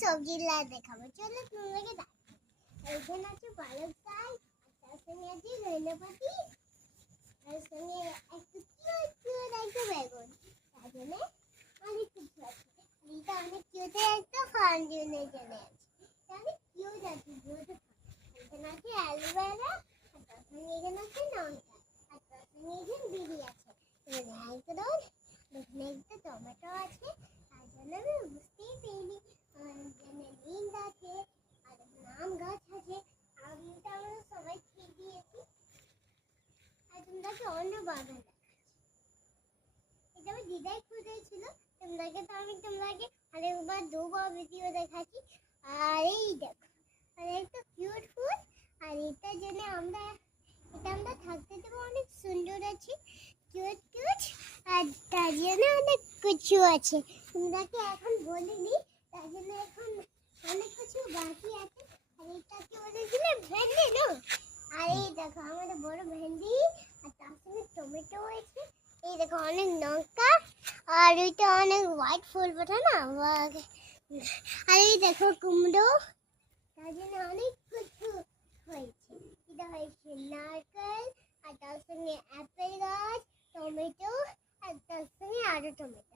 সবজি দেখাবো। চলো তোমাকে দেখাবো। এখানে আছে পালক শাক, তার সঙ্গে আছে ধনেপাতি, তার সঙ্গে একটু একটা বেগুন, তার জন্য অনেক কিছু আছে। এটা অনেক কিউটে একটা ফার্ম জন্য চলে আছে। অনেক কিউট আছে। এখানে আছে অ্যালোভেরা, আর তার সঙ্গে এখানে আছে লঙ্কা, আর তার সঙ্গে এখানে বিড়ি আছে। এখানে একদম এখানে একটা টমেটো আছে, তার জন্য আমি বুঝতেই পারিনি। এখানে লিঙ্ক আছে, আর নাম গাছ আছে, আর এটা আমরা সবাই খেয়ে দিয়েছি। আর তোমরাকে অন্য বাগান দেখাচ্ছি। এটা আমার দিদাই খুঁজেছিল। তোমাকে আরেকবার দুবার ভিডিও দেখাচ্ছি। আর এই দেখো, আর একটা কিউট ফুল, আর এটার জন্য আমরা থাকতে দেবো। অনেক সুন্দর আছে, কিউট কিউট, আর তার জন্য অনেক কিছু আছে। তোমরাকে এখন বলিনি, তার জন্য এখন অনেক কিছু বাকি আছে। আর এটাকে বলেছিল ভেন্ডি, না? আর এই দেখো আমাদের বড় ভেন্ডি, আর তার সঙ্গে টমেটো আছে। এই দেখো অনেক লঙ্কা, আর ওইটা অনেক হোয়াইট ফুল ফোটা না। আর এই দেখো কুমড়ো, তার জন্য অনেক কিছু হয়েছে। এটা হয়েছে নারকেল, আর তার সঙ্গে অ্যাপেল গাছ, টমেটো, আর তার সঙ্গে আরো টমেটো।